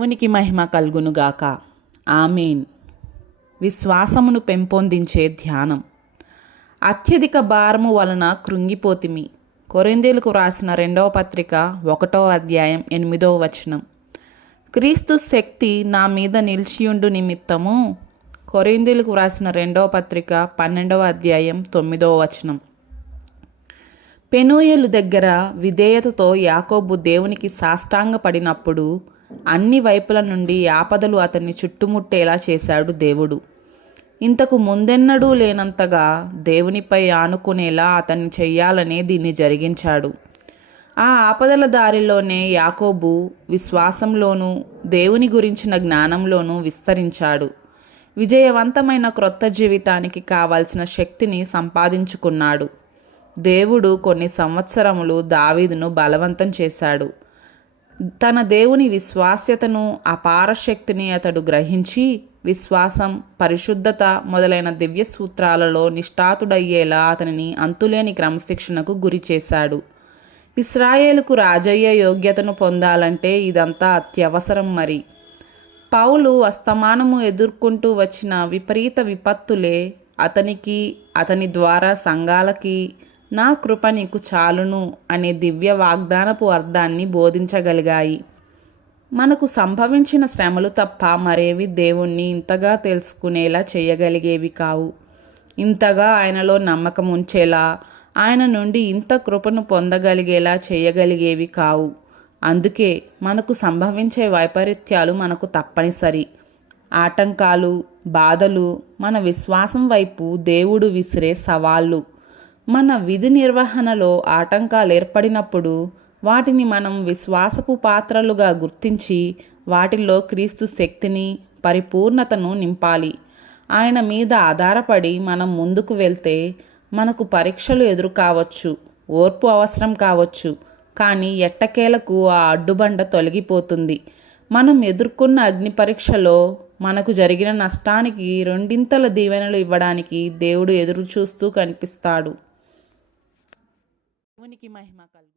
దేవునికి మహిమ కలుగునుగాక. ఆమేన్. విశ్వాసమును పెంపొందించే ధ్యానం. అత్యధిక భారము వలన కృంగిపోతిమి. కొరింథీయులకు రాసిన 2వ పత్రిక 1వ అధ్యాయం 8వ వచనం. క్రీస్తు శక్తి నా మీద నిలిచియుండు నిమిత్తము. కొరింథీయులకు రాసిన 2వ పత్రిక 12వ అధ్యాయం 9వ వచనం. పెనూయేలు దగ్గర విధేయతతో యాకోబు దేవునికి సాష్టాంగపడినప్పుడు అన్ని వైపుల నుండి ఆపదలు అతన్ని చుట్టుముట్టేలా చేశాడు దేవుడు. ఇంతకు ముందెన్నడూ లేనంతగా దేవునిపై ఆనుకునేలా అతన్ని చెయ్యాలనే దీన్ని జరిగించాడు. ఆ ఆపదల దారిలోనే యాకోబు విశ్వాసంలోనూ దేవుని గురించిన జ్ఞానంలోనూ విస్తరించాడు. విజయవంతమైన క్రొత్త జీవితానికి కావాల్సిన శక్తిని సంపాదించుకున్నాడు. దేవుడు కొన్ని సంవత్సరములు దావీదును బలవంతం చేశాడు. తన దేవుని విశ్వాస్యతను, అపార శక్తిని అతడు గ్రహించి విశ్వాసం, పరిశుద్ధత మొదలైన దివ్య సూత్రాలలో నిష్ఠాతుడయ్యేలా అతనిని అంతులేని క్రమశిక్షణకు గురి చేశాడు. ఇశ్రాయేలుకు రాజయ్య యోగ్యతను పొందాలంటే ఇదంతా అత్యవసరం. మరి పౌలు అస్తమానము ఎదుర్కొంటూ వచ్చిన విపరీత విపత్తులే అతనికి, అతని ద్వారా సంఘాలకి నా కృప నీకు చాలును అనే దివ్య వాగ్దానపు అర్థాన్ని బోధించగలిగాయి. మనకు సంభవించిన శ్రమలు తప్ప మరేవి దేవుణ్ణి ఇంతగా తెలుసుకునేలా చేయగలిగేవి కావు. ఇంతగా ఆయనలో నమ్మకం ఉంచేలా, ఆయన నుండి ఇంత కృపను పొందగలిగేలా చేయగలిగేవి కావు. అందుకే మనకు సంభవించే వైపరీత్యాలు మనకు తప్పనిసరి. ఆటంకాలు, బాధలు మన విశ్వాసం వైపు దేవుడు విసిరే సవాళ్ళు. మన విధి నిర్వహణలో ఆటంకాలు ఏర్పడినప్పుడు వాటిని మనం విశ్వాసపు పాత్రలుగా గుర్తించి వాటిల్లో క్రీస్తు శక్తిని, పరిపూర్ణతను నింపాలి. ఆయన మీద ఆధారపడి మనం ముందుకు వెళ్తే మనకు పరీక్షలు ఎదురు కావచ్చు, ఓర్పు అవసరం కావచ్చు, కానీ ఎట్టకేలకు ఆ అడ్డుబండ తొలగిపోతుంది. మనం ఎదుర్కొన్న అగ్ని పరీక్షలో మనకు జరిగిన నష్టానికి 2 దీవెనలు ఇవ్వడానికి దేవుడు ఎదురు చూస్తూ కనిపిస్తాడు. దేవునికి మహిమ కలుగు.